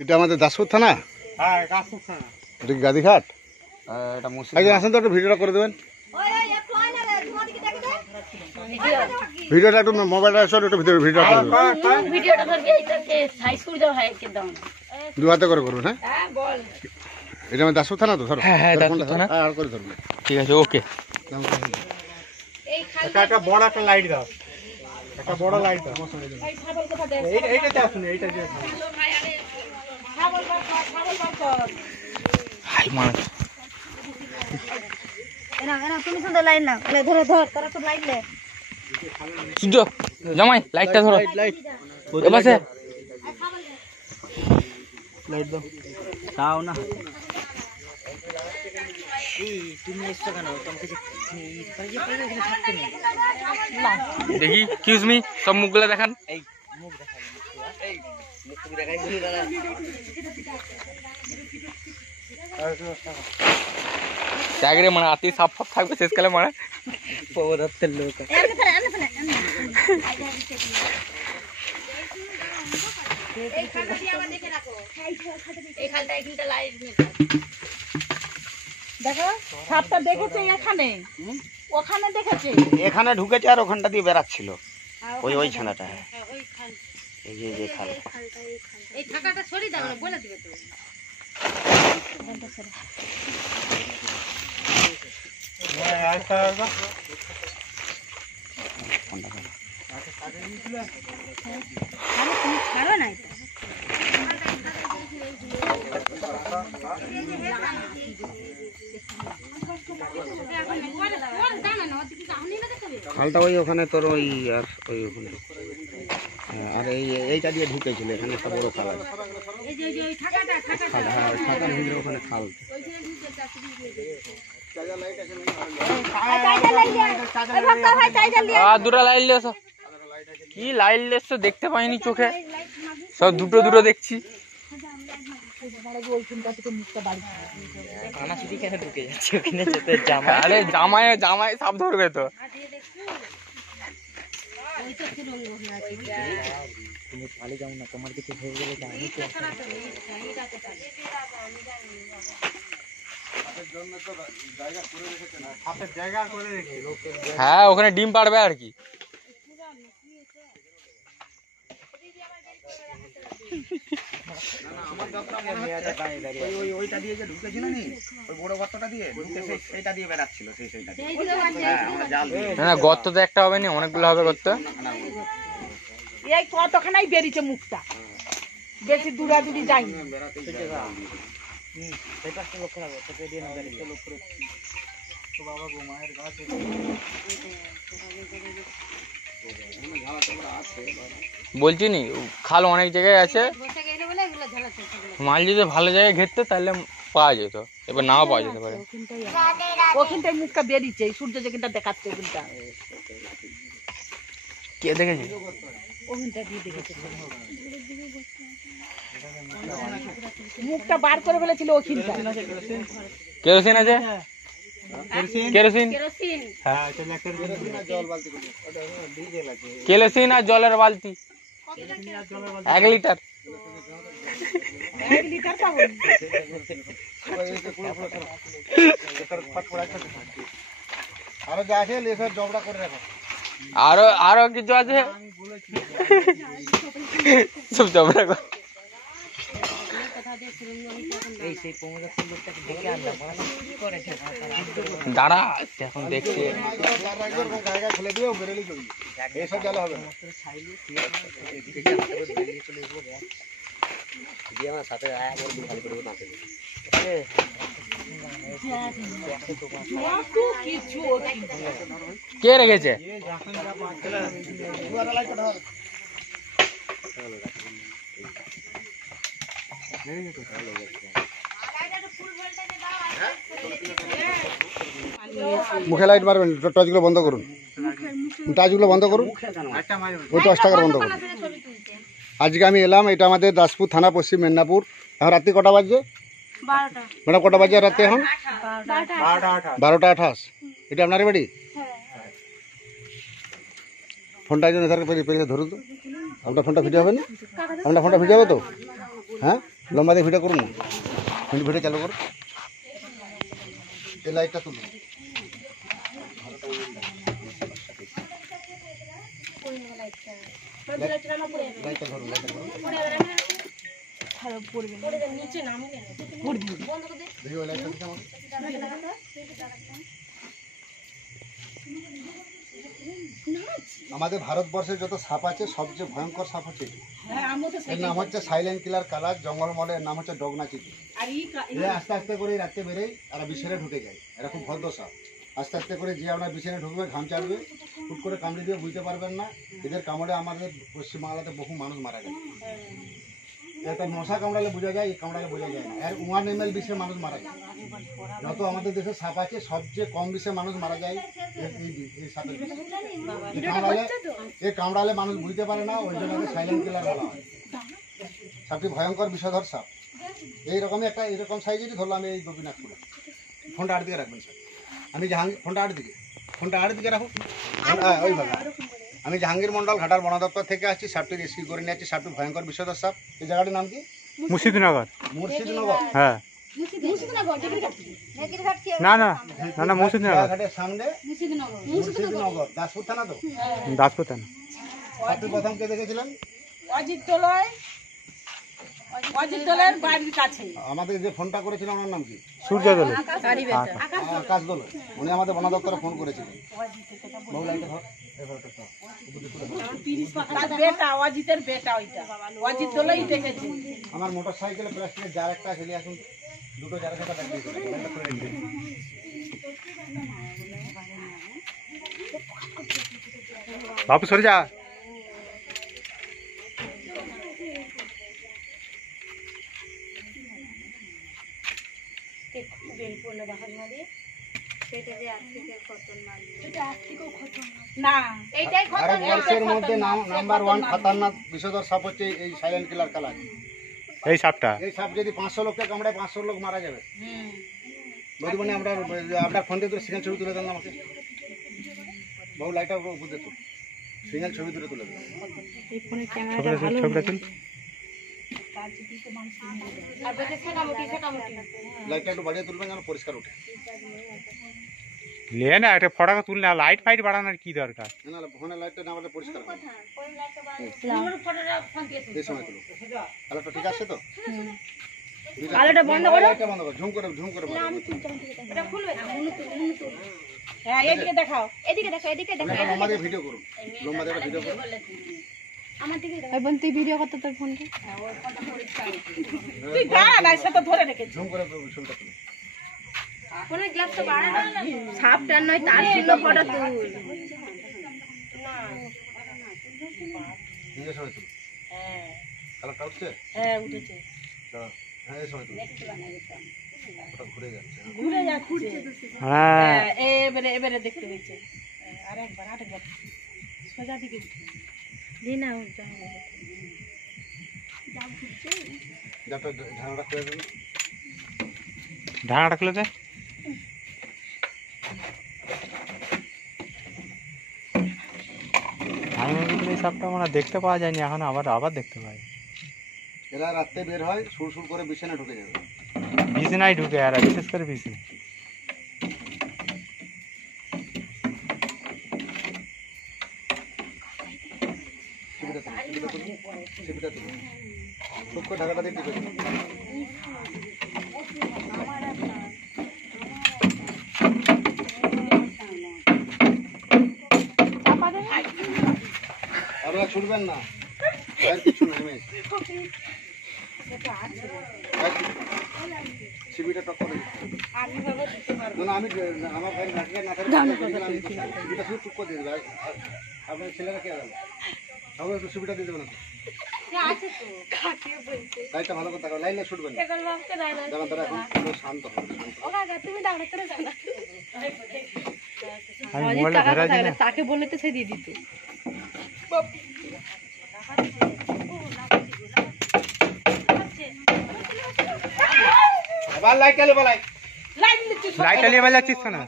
এটা আমাদের দাসপুর থানা। হ্যাঁ দাসপুর থানা। এটা কি গাদিঘাট? এটা একজন আসেন তো, একটু ভিডিওটা করে দেবেন। ভিডিওটা একটু মোবাইলটা আসলে একটু ভিডিওটা করে দেবেন। দু হাতে করে করবেন। হ্যাঁ এটা আমাদের দাসপুর থানা তো ধরো। হ্যাঁ দাসপুর থানা। আর করে ধরবেন। ঠিক আছে, ওকে। একটা বড় একটা লাইট দাও, একটা বড় লাইট দাও। এইটাতে আসুন, এইটাতে হাই মান সূর্য জামাই লাইটটা ধরো। এবারে লাইট দাও। তাও না দেখি, কিউজ মি, সব মুখগুলো দেখান। ত্যাগরে মানে আতি সাপ ফাপ থাকবে শেষকালে মানে পদার্থের লোক। দেখো সাপটা দেখেছে এখানে, ওখানে দেখেছে, এখানে ঢুকেছে আর ওখানটা দিয়ে বেরাচ্ছিল ওই ছানাটা। এই যে খাল, এই ঢাকাটা সরিয়ে দাও, বলে দিবে তো। ছাড়ো না এটা। খালটা ওই ওখানে তোর ওই আর ওই ওখানে, আর এইটা দিয়ে ঢুকেছিল এখানে একটা বড় খাল আছে। খাতার ভিতরে ওখানে খাল। দুটা লাইট লেছো, কি লাইট লেছো দেখতে পাইনি চোখে, সব দুটো দুটো দেখছি। আরে জামাই জামাই সাপ ধরবে তো। হ্যাঁ ওখানে ডিম পাড়বে আর কি। ওইটা দিয়ে যে ঢুকেছিল নি, ওই বড় গর্তটা দিয়ে ঢুকে সেইটা দিয়ে বেরাচ্ছিল। না গর্ত তো একটা হবে না, অনেকগুলো হবে গর্ত। এই কতখানাই বেরিয়েছে মুখটা, বেশি দূরাদূরি যায়নি। বলছি নি খাল অনেক জায়গায় আছে, মাল যদি ভালো জায়গায় ঘেরতো তাহলে পাওয়া যেত, এবার নাও পাওয়া যেতে পারে। ওখানটায় মুখটা বেরিয়েছে, সূর্য যেখানটা দেখাচ্ছে ওখানটা। কে দেখেছে? ওখানটা দিয়ে দেখেছে, মুখটা বার করে ফেলেছিল ওখানটা। কেরোসিন আছে? কেরোসিন, কেরোসিন আর জলের বালতি 1 লিটার। 1 লিটার পাবো। আরো যা আছে লেসার জবড়া করে রাখো। আরো আরো কিছু আছে, সব জবড়া করে। দাঁড়া এখন দেখছে। ফেলে দিও, বেরোলেই চলবে, এইসব জালে হবে না। কে রেখেছে? মুখে লাইট মারবেন, টর্চগুলো বন্ধ করুন, টাচগুলো বন্ধ করুন, ওই টর্চটা বন্ধ করুন। আজকে আমি এলাম, এটা আমাদের দাসপুর থানা, পশ্চিম মেদিনীপুর। এখন রাত্রি কটা বাজছে ম্যাডাম? কটা বাজে রাত্রে এখন? 12:28। এটা আপনারই বাড়ি? ফোনটা একজন এধারে পেরিয়ে ধরুন তো। আপনার ফোনটা ভিডিও হবে না? আপনার ফোনটা ভিডিও হবে তো? হ্যাঁ লম্বা দিয়ে ভিডিও করুন না, ভিডিও চালু করুন। এই লাইটটা তুলুন। লাইটটা ধরুন, লাইটটা ধরুন। দেখি ওই লাইটটা দিকে আমাকে। আমাদের ভারতবর্ষে যত সাপ আছে সবচেয়ে ভয়ঙ্কর সাপ হচ্ছে এটি। এর নাম হচ্ছে সাইলেন্ট কিলার কালার, জঙ্গলমহলে এর নাম হচ্ছে ডগনা চিতি। এরা আস্তে আস্তে করে রাত্রে বেরোয় আর বিছানে ঢুকে যায়। এরা খুব ভদ্র সাপ। আস্তে আস্তে করে যে আপনার বিছানে ঢুকবে, ঘাম চাটবে, হুট করে কামড়ে দিয়ে বুঝতে পারবেন না। এদের কামড়ে আমাদের পশ্চিমবাংলাতে বহু মানুষ মারা যায়। এটা মশা কামড়ালে বোঝা যায়, কামড়ালে বোঝা যায় না। এর 1 ml বিষে মানুষ মারা যায়। যত আমাদের দেশে সাপ আছে সবচেয়ে কম বিষে মানুষ মারা যায় এই সাপের বিষে। কামড়ালে মানুষ বুঝতে পারে না, ওই জন্য সাইলেন্ট কিলার বলা হয়। সাপটি ভয়ঙ্কর বিষধর সাপ। এইরকমই একটা এরকম সাইজেরই ধরলাম এই গোপীনাথপুরে। ফোনটা আড় দিকে রাখবেন স্যার। আমি জাহাঙ্গীর, ফোনটা আড় দিকে রাখুন। ওইভাবে আমি জাহাঙ্গীর মন্ডল, ঘাটাল বন দপ্তর থেকে আসছি। সাপটি রেস্কিউ করে নিয়ে আসছি। সাপটি ভয়ঙ্কর বিষধর সাপ। এই জায়গাটির নাম কি? মুর্শিদনগর। মুর্শিদনগর? হ্যাঁ, না না না না, মুর্শিদনগর ঘাটের সামনে মুর্শিদনগর, দাসপুর থানা। তো দাসপুর থানা। আপনি প্রথম কে দেখেছিলেন? অজিতদলের বাড়ির কাছে আমাদের যে ফোনটা করেছিলেন ওনার নাম কি? সূর্য দলে। আকাশ দোল। উনি আমাদের বন দপ্তরে ফোন করেছিলেন। বহু লাইনটা ধর। তার বেটা, অজিতের বেটা, ওইটা অজিত দলই দেখেছে। আমার মোটর সাইকেলে প্লাস্টিকের জার একটা খেলে আসুন, দুটো জারের সাথে প্যাকেট করে দিন। বাপু সরে যা। ভারতবর্ষের মধ্যে নাম্বার 1 খতরনাক বিষধর সাপ হচ্ছে এই সাইলেন্ট কিলার কালার। এই সাপটা, এই সাপ যদি 500 লোককে কামড়ায় 500 লোক মারা যাবে। বন্ধুবানি আপনার ফোন দিয়ে সিঙ্গেল ছবি তুলে দেন আমাকে। বহু লাইটটা বুঝতে তো সিঙ্গেল ছবি তুলে দেন। ছবিটা তুল। লাইটটা একটু বাড়িয়ে তুলবেন যেন পরিষ্কার ওঠে। লে না, একটা ফটাকা তুললে লাইট ফাইট বাড়ানোর কি দরকার? না ফোনের লাইটটা না আমাদের পরিষ্কার হবে। এই সময় তুলো। আলোটা ঠিক আছে তো? আলোটা বন্ধ করো। লাইটটা বন্ধ করো। ঝুম করে এটা খুলবে না। হ্যাঁ, এদিকে দেখাও, এদিকে দেখো, এদিকে দেখো। লম্বা দিয়ে ভিডিও করুন। লম্বা দিয়ে ভিডিও করুন। আমার দিকে দেখো। ওই বন্ধু ভিডিও করতে তোর ফোনটা। তুই দাঁড়া না, সেটা ধরে রেখেছি। ঝুম করে শুনতে তুলো। ফোনের গ্লাসটা বাড়া না। সাপটা নয়, তার ছিল ফটো তুল। নিজের সময় তুলো। হ্যাঁ, কালারটা উঠছে? হ্যাঁ উঠেছে। হ্যাঁ এই সময় তুলো। ওটা ঘুরে যাচ্ছে। ঘুরে যাচ্ছে। হ্যাঁ, এবারে দেখতে হয়েছে। আরেকবার সোজা দিকে দিনা উঠছে। যাতে ঝাড়াটা খুলে দেবেন। ঢাকাটা খুলে দে। আমি এই সাপটা মানে দেখতে পাওয়া যায়নি এখন, আবার দেখতে পাই। এরা রাত্রে বের হয়, সুর করে বিছানা ঢুকে যাবে। বিছানায় ঢুকে, আর বিশেষ করে বিছানা। ছিপিটা তুলুন। খুব করে ঢাকাটা দিয়ে টিপে দিন। আপনারা ছুটবেন না, আর কিছু নেমে ছিপিটা টক করে না। আমি আমার ভাই নাটকে না ছিপিটা শুধু টুক করে দিয়ে দেবে। আপনার ছেলেরা কে গেল? সবাই একটু ছবিটা দিয়ে দেবেন। লাইটটা ভালো করে তাকাও। লাইনে ছুটবেন না। যেমন তারা এখন শান্ত হবে। তাকে বললে তো সে দিয়ে দিত। এবার লাইটটা লে বলাই। লাইটটা নিয়ে বেলাচ্ছিস না?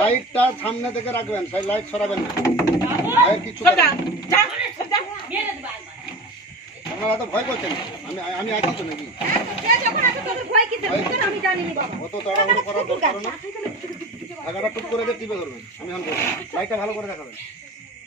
লাইটটা সামনে থেকে রাখবেন, লাইট সরাবেন না। কিছু আপনারা তো ভয় করছেন না। আমি আছি তো নাকি? আমি জানিনি বাবা। অত তাড়াহুড়ো করার দরকার না। আগাটা টুক করে দিয়ে টিপে ধরবেন। আমি অন করব। লাইটটা ভালো করে দেখাবেন।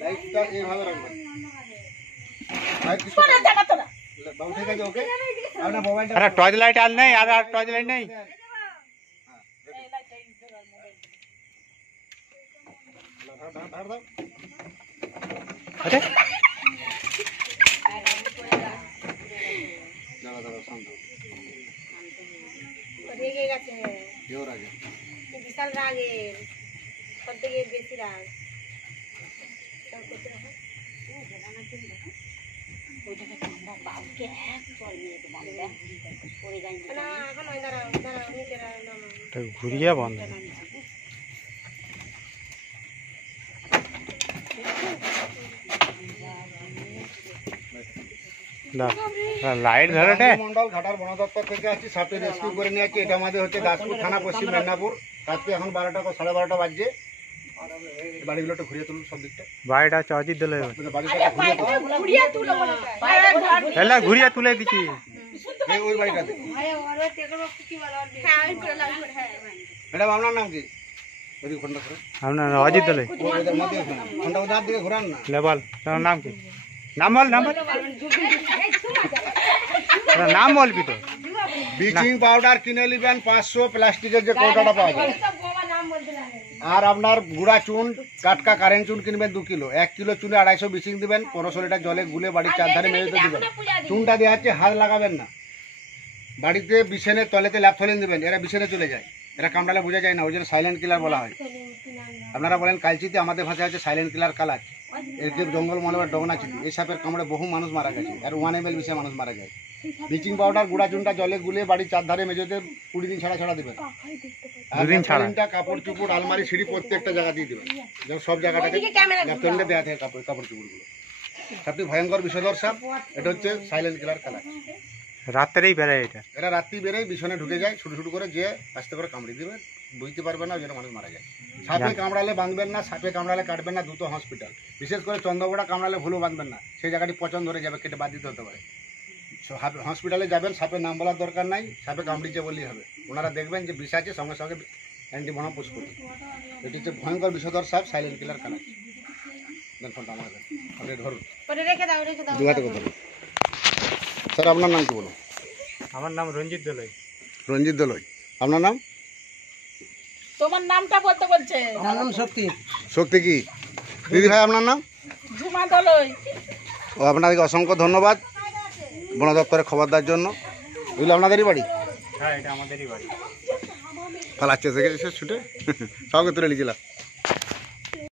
লাইটটা এইভাবে রাখবেন। লাইট কিছু বাবু ঠিক আছে ওকে? আপনার মোবাইলটা আরে টর্চ লাইট আর নেই, আর টর্চ লাইট নেই। ধার দাও। আরে দাঁড়া দাঁড়া শান্ত। রেগে গেছে, কেউ রাগে। বিশাল রাগের, সব থেকে বেশি রাগ। না, এখন ওই দাঁড়াও, দাঁড়াও, নিচে দাঁড়াও। ঘুরিয়ে বন্ধ। লাইট ধরে মন্ডল ঘাটার বন দপ্তর থেকে আসছি, সাপে রেস্কিউ করে নিয়ে আসছি। এটা আমাদের হচ্ছে দাসপুর থানা, পশ্চিম মেদিনীপুর। রাত্রি এখন 12টা 12:30 বাজছে। বাড়িগুলো একটু ঘুরিয়ে তুলুন সব দিকটা। বাড়িটা হচ্ছে অজিত দলের, বাড়িটা ঘুরিয়ে তুলো মনে হয়। এলা ঘুরিয়ে তুলে দিচ্ছি। ওই বাড়িটাতে। হ্যাঁ, ওই করে লাল করে, হ্যাঁ। ম্যাডাম আপনার নাম কি? ওদিকে ফোনটা করে। আপনার অজিত দলে ওদের মধ্যে ফোনটা ওদের দিকে ঘোরান না। লেবল, তোমার নাম কি? নাম বল, নাম বল, নাম বলবি তো। ব্লিচিং পাউডার কিনে নেবেন 500, প্লাস্টিকের যে কৌটাটা পাওয়া যায়। আর আপনার গুঁড়া চুন, টাটকা কারেন্ট চুন কিনবেন 2 কিলো। 1 কিলো চুনে 250 ব্লিচিং দিবেন। 1500 লিটার জলে গুলে বাড়ির চারধারে মেঝেতে দিবেন। চুনটা দেওয়া হচ্ছে, হাত লাগাবেন না। বাড়িতে বিছানের তলেতে ল্যাপথলিন দিবেন। এরা বিছানে চলে যায়, এরা কামড়ালে বোঝা যায় না, ওই জন্য সাইলেন্ট কিলার বলা হয়। আপনারা বলেন কালচিতে, আমাদের ভাষায় হচ্ছে সাইলেন্ট কিলার কালার। এর যে জঙ্গল মনে হয় ডগনা ছিল, এই সাপের কামড়ে বহু মানুষ মারা গেছে। আর 1 ml বিষে মানুষ মারা যায়। ব্লিচিং পাউডার গুঁড়া চুনটা জলে গুলে বাড়ির চারধারে মেঝেতে 20 দিন ছাড়া ছাড়া দিবেন। আর ল্যাপথলিনটা কাপড় চুপড়, আলমারি, সিঁড়ি প্রত্যেকটা জায়গা দিয়ে দিবেন, যেন সব জায়গাটাতে ল্যাপথলিনটা দেওয়া থাকে। কাপড় চুপড়গুলো সাপটি ভয়ঙ্কর বিষধর সাপ। এটা হচ্ছে সাইলেন্ট কিলার কালার। রাত্রেই বেড়ায় এটা। এরা রাত্রি বেরোয়, বিছনে ঢুকে যায়, শুরু করে যে আস্তে করে কামড়ে দিবে, বুঝতে পারবে না, ওই জন্য মানুষ মারা যায়। সাপে কামড়ালে বাঁধবেন না, সাপে কামড়ালে কাটবেন না, দ্রুত হসপিটাল। বিশেষ করে চন্দ্রগোড়া কামড়ালে ভুলও বাঁধবেন না, সেই জায়গাটি পচন ধরে যাবে, কেটে বাদ দিতে হতে পারে। হসপিটালে যাবেন, সাপের নাম বলার দরকার নাই, সাপে কামড়িছে বললেই হবে। ওনারা দেখবেন যে বিষ আছে, সঙ্গে সঙ্গে অ্যান্টিভেনম পুশ করবে। এটি হচ্ছে ভয়ঙ্কর বিষধর সাপ, সাইলেন্ট কিলার কালার। দেন ফোনটা আমার দেন, আপনি ধরুন। রেখে দাও, রেখে দাও। দুহাতে কথা বলুন। স্যার আপনার নাম কি বলুন? আমার নাম রঞ্জিত দলই। রঞ্জিত দলই। আপনার নাম? তোমার নামটা বলতে বলছে। আমার নাম শক্তি। শক্তি কি? দিদি ভাই আপনার নাম? ঝুমা দলই। ও আপনাদেরকে অসংখ্য ধন্যবাদ বন দপ্তরে খবর দেওয়ার জন্য। এগুলো আপনাদেরই বাড়ি? হ্যাঁ, এটা আমাদেরই বাড়ি। পালাচ্ছে থেকে এসে ছুটে সবকে তুলে নিয়েছিলাম।